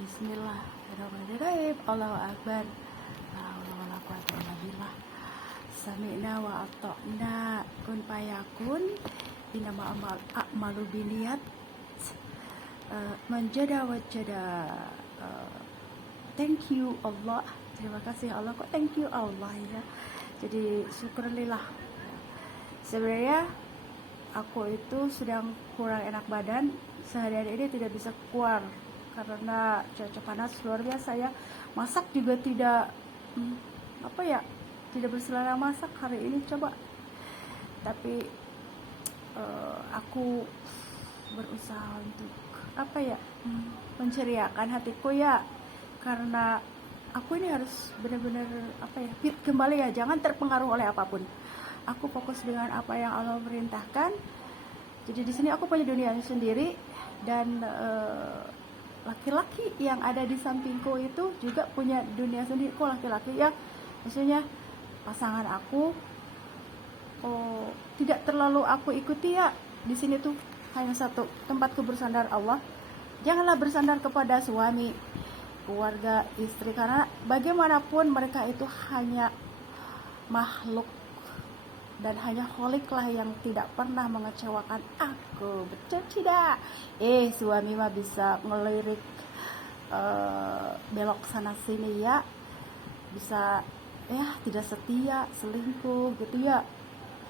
Bismillahirrahmanirrahim. Allahu Akbar. La haula wala quwwata illa billah. Sami'na wa ata'na. Kun fayakun. Innama a'malu binniyat. Manjada wajada. Thank you Allah. Terima kasih Allah. Kok thank you Allah ya. Jadi syukurillah. Sebenarnya aku itu sedang kurang enak badan. Sehari-hari ini tidak bisa keluar karena cuaca panas luar biasa ya. Masak juga tidak tidak berselera masak hari ini coba. Tapi aku berusaha untuk menceriakan hatiku ya, karena aku ini harus benar-benar fit kembali ya, jangan terpengaruh oleh apapun. Aku fokus dengan apa yang Allah perintahkan. Jadi di sini aku punya dunia sendiri, dan laki-laki yang ada di sampingku itu juga punya dunia sendiri. Kok laki-laki ya, maksudnya pasangan aku tidak terlalu aku ikuti ya. Di sini tuh hanya satu tempatku bersandar, Allah. Janganlah bersandar kepada suami, keluarga, istri, karena bagaimanapun mereka itu hanya makhluk dan hanya kholiklah yang tidak pernah mengecewakan aku. Betul tidak? Suami mah bisa ngelirik belok sana sini ya, bisa ya tidak setia, selingkuh gitu ya.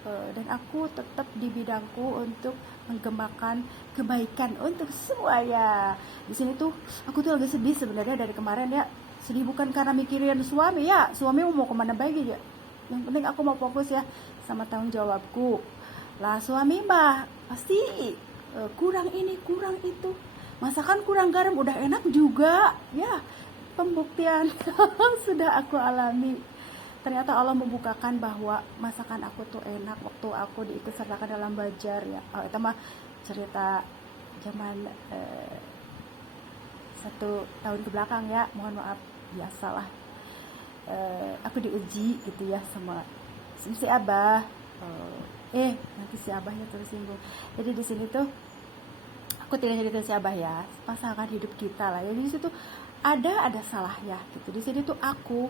Dan aku tetap di bidangku untuk menggemakan kebaikan untuk semuanya. Di sini tuh aku tuh lagi sedih sebenarnya dari kemarin ya. Sedih bukan karena mikirin suami ya, suami mau kemana baik ya. Yang penting aku mau fokus ya sama tanggung jawabku. Lah suami mah pasti kurang ini kurang itu, masakan kurang garam udah enak juga ya. Pembuktian sudah aku alami. Ternyata Allah membukakan bahwa masakan aku tuh enak waktu aku diikut sertakan dalam Bajar ya. Itu mah cerita zaman 1 tahun ke belakang ya. Mohon maaf, biasalah. Aku diuji gitu ya sama si Abah. Nanti si Abahnya tersinggung. Jadi di sini tuh aku tidak cerita si Abah ya, pasangan hidup kita lah. Jadi di situ ada salah ya gitu. Di sini tuh aku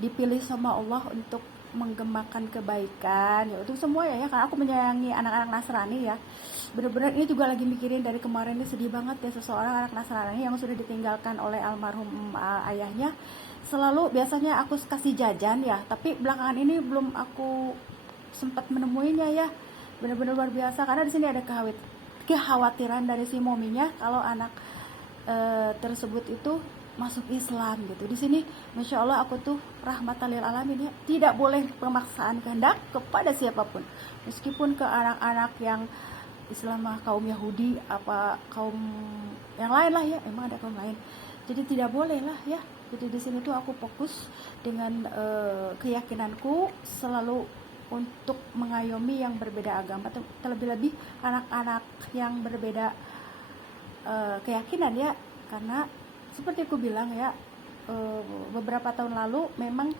dipilih sama Allah untuk menggemakan kebaikan ya untuk semua ya, karena aku menyayangi anak-anak Nasrani ya. Benar-benar ini juga lagi mikirin dari kemarin, ini sedih banget ya, seseorang anak Nasrani yang sudah ditinggalkan oleh almarhum ayahnya. Selalu biasanya aku kasih jajan ya, tapi belakangan ini belum aku sempat menemuinya ya. Benar-benar luar biasa, karena di sini ada kekhawatiran dari si mominya kalau anak tersebut itu masuk Islam gitu. Di sini Masya Allah aku tuh rahmatan lil alamin ya, tidak boleh pemaksaan kehendak kepada siapapun, meskipun ke anak-anak yang Islam kaum Yahudi apa kaum yang lain lah ya, emang ada kaum lain, jadi tidak boleh lah ya. Jadi di sini tuh aku fokus dengan keyakinanku selalu untuk mengayomi yang berbeda agama, terlebih-lebih anak-anak yang berbeda keyakinan ya. Karena seperti aku bilang ya, beberapa tahun lalu memang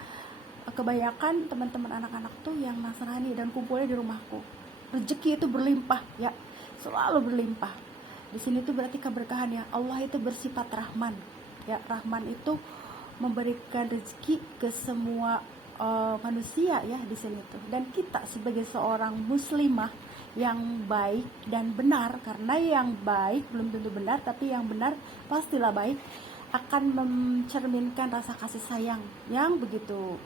kebanyakan teman-teman anak-anak tuh yang Nasrani dan kumpulnya di rumahku. Rezeki itu berlimpah ya, selalu berlimpah. Di sini tuh berarti keberkahan ya. Allah itu bersifat Rahman ya. Rahman itu memberikan rezeki ke semua manusia ya di sini tuh. Dan kita sebagai seorang muslimah yang baik dan benar, karena yang baik belum tentu benar, tapi yang benar pastilah baik, akan mencerminkan rasa kasih sayang yang begitu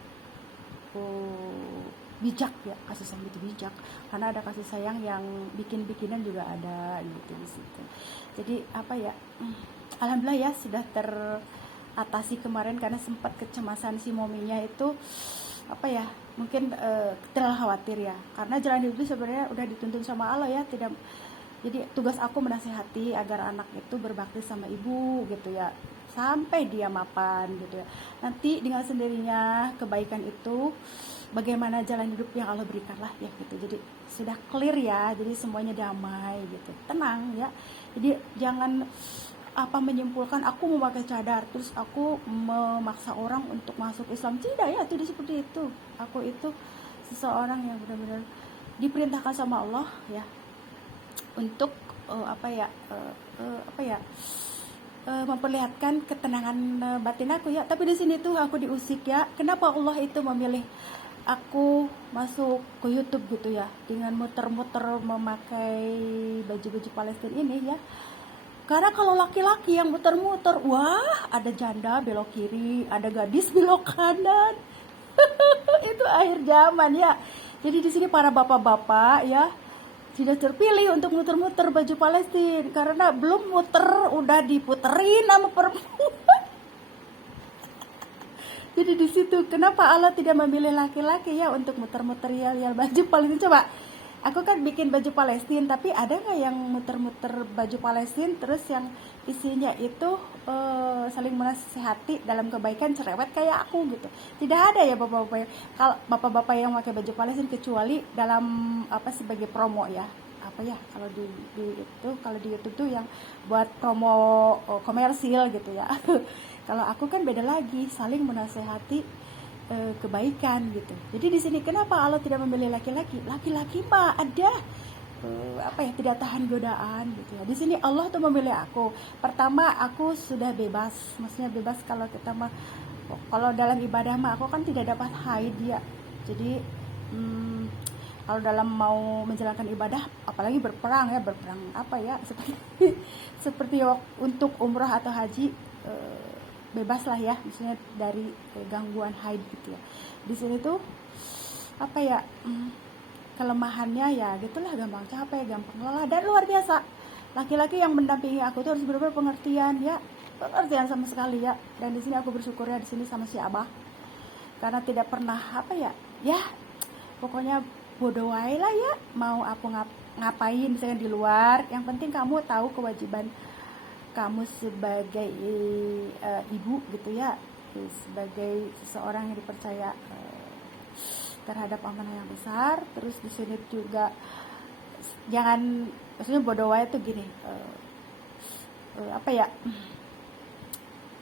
bijak ya, kasih sayang itu bijak, karena ada kasih sayang yang bikin-bikinan juga ada gitu di situ. Jadi alhamdulillah ya sudah teratasi kemarin, karena sempat kecemasan si mominya itu mungkin terlalu khawatir ya, karena jalan hidup itu sebenarnya udah dituntun sama Allah ya. Jadi tugas aku menasihati agar anak itu berbakti sama ibu gitu ya, sampai dia mapan gitu ya. Nanti dengan sendirinya kebaikan itu bagaimana jalan hidup yang Allah berikan lah ya gitu. Jadi sudah clear ya, jadi semuanya damai gitu, tenang ya. Jadi jangan menyimpulkan aku mau pakai cadar terus aku memaksa orang untuk masuk Islam. Tidak ya, tidak seperti itu. Aku itu seseorang yang benar-benar diperintahkan sama Allah ya untuk memperlihatkan ketenangan batin aku ya. Tapi di sini tuh aku diusik ya. Kenapa Allah itu memilih aku masuk ke YouTube gitu ya, dengan muter-muter memakai baju-baju Palestina ini ya. Karena kalau laki-laki yang muter-muter, wah, ada janda belok kiri, ada gadis belok kanan. Itu akhir zaman ya. Jadi di sini para bapak-bapak ya sudah terpilih untuk muter-muter baju Palestina, karena belum muter udah diputerin sama perempuan. Jadi di situ kenapa Allah tidak memilih laki-laki ya untuk muter-muter ya baju Palestina. Coba aku kan bikin baju Palestina, tapi ada nggak yang muter-muter baju Palestina terus yang isinya itu saling menasihati dalam kebaikan cerewet kayak aku gitu? Tidak ada ya bapak-bapak yang, kalau bapak-bapak yang pakai baju Palestina, kecuali dalam apa sebagai promo ya, apa ya kalau di YouTube tuh yang buat promo komersil gitu ya. Kalau aku kan beda lagi, saling menasehati kebaikan gitu. Jadi di sini kenapa Allah tidak memilih laki-laki? Laki-laki mah ada apa ya, tidak tahan godaan gitu ya. Di sini Allah tuh memilih aku. Pertama, aku sudah bebas. Maksudnya bebas kalau kita mah, kalau dalam ibadah mah aku kan tidak dapat haid ya. Jadi kalau dalam mau menjalankan ibadah, apalagi berperang ya, berperang apa ya, seperti untuk umrah atau haji, bebas lah ya, misalnya dari gangguan haid gitu ya. Di sini tuh apa ya, kelemahannya ya gitulah, gampang capek, gampang lelah, dan luar biasa. Laki-laki yang mendampingi aku tuh harus benar-benar pengertian ya, pengertian sama sekali ya. Dan di sini aku bersyukur ya di sini sama si Abah, karena tidak pernah apa ya, ya pokoknya bodoh wae lah ya, mau aku ngapain misalnya di luar, yang penting kamu tahu kewajiban kamu sebagai ibu gitu ya, sebagai seseorang yang dipercaya terhadap amanah yang besar. Terus di sini juga jangan, maksudnya bodoh wae tuh gini, apa ya,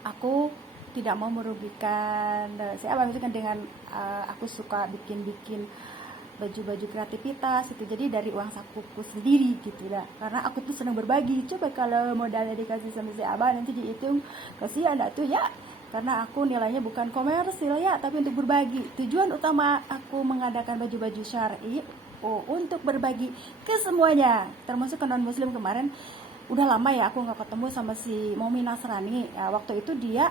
aku tidak mau merugikan siapa, misalkan dengan aku suka bikin baju-baju kreativitas itu, jadi dari uang sakuku sendiri gitu ya, karena aku tuh senang berbagi. Coba kalau modalnya dikasih sama si Abah, nanti dihitung kasihan tuh ya, karena aku nilainya bukan komersil ya, tapi untuk berbagi. Tujuan utama aku mengadakan baju-baju syar'i untuk berbagi ke semuanya, termasuk ke non muslim. Kemarin udah lama ya aku nggak ketemu sama si Momi Nasrani ya, waktu itu dia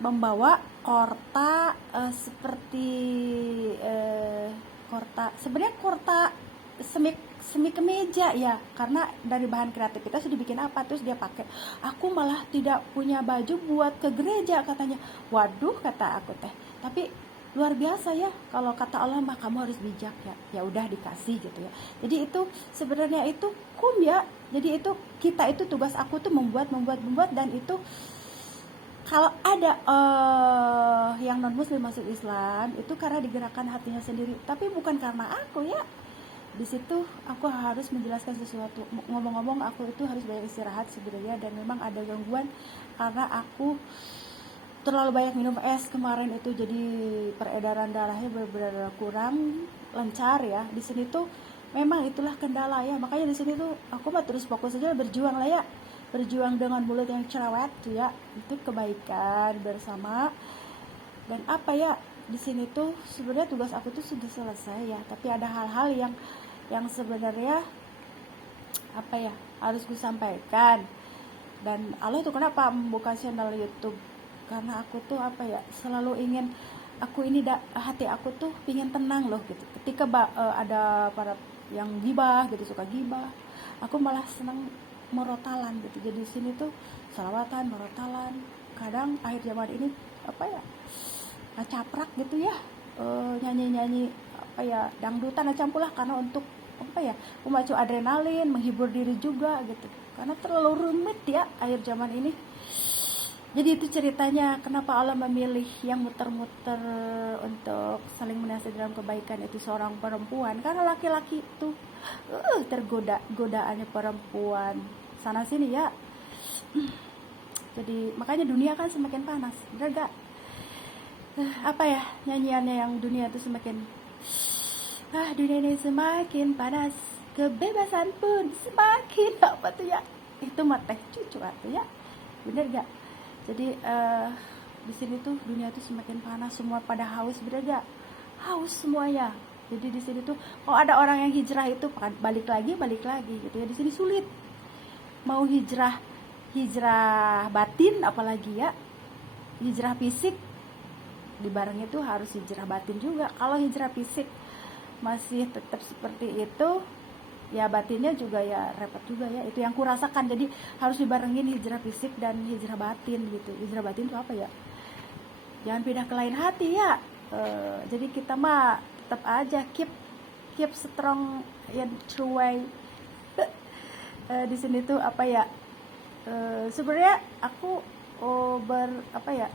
membawa korta seperti korta, sebenarnya korta semi kemeja ya, karena dari bahan kreativitas dibikin apa, terus dia pakai. Aku malah tidak punya baju buat ke gereja katanya. Waduh, kata aku teh, tapi luar biasa ya, kalau kata Allah mah kamu harus bijak ya, ya udah dikasih gitu ya. Jadi itu sebenarnya itu ya, jadi itu kita itu tugas aku tuh membuat, dan itu kalau ada yang non muslim masuk Islam itu karena digerakkan hatinya sendiri, tapi bukan karena aku ya. Di situ aku harus menjelaskan sesuatu. Ngomong-ngomong, aku itu harus banyak istirahat sebenarnya, dan memang ada gangguan karena aku terlalu banyak minum es kemarin itu, jadi peredaran darahnya benar-benar kurang lancar ya. Di sini tuh memang itulah kendala ya, makanya di sini tuh aku mah terus fokus aja, berjuang lah ya, berjuang dengan mulut yang cerewet tuh ya, itu kebaikan bersama. Dan apa ya, di sini tuh sebenarnya tugas aku tuh sudah selesai ya, tapi ada hal-hal yang sebenarnya apa ya harus gue sampaikan. Dan Allah tuh kenapa membuka channel YouTube, karena aku tuh apa ya, selalu ingin, aku ini hati aku tuh pingin tenang loh gitu. Ketika ada para yang gibah gitu, suka gibah, aku malah senang merotalan gitu. Jadi di sini tuh salawatan, merotalan. Kadang akhir zaman ini apa ya, caprak gitu ya, nyanyi apa ya, dangdutan campulah, karena untuk apa ya, memacu adrenalin, menghibur diri juga gitu, karena terlalu rumit ya akhir zaman ini. Jadi itu ceritanya kenapa Allah memilih yang muter-muter untuk saling menasihati dalam kebaikan itu seorang perempuan, karena laki-laki itu tergoda godaannya perempuan sana sini ya. Jadi makanya dunia kan semakin panas, bener gak? Apa ya nyanyiannya, yang dunia itu semakin dunia ini semakin panas, kebebasan pun semakin apa tuh ya, itu mah teh cucu atuh ya. bener gak? Jadi di sini tuh dunia tuh semakin panas, semua pada haus, bener gak? Haus semuanya. Jadi di sini tuh kalau ada orang yang hijrah itu balik lagi gitu ya. Di sini sulit. Mau hijrah batin apalagi ya, hijrah fisik dibarengi tuh harus hijrah batin juga. Kalau hijrah fisik masih tetap seperti itu, ya batinnya juga ya repot juga ya. Itu yang kurasakan. Jadi harus dibarengin hijrah fisik dan hijrah batin gitu. Hijrah batin itu apa ya? Jangan pindah ke lain hati ya. Jadi kita mah tetap aja keep strong in true way. Di sini tuh apa ya? Sebenarnya aku apa ya?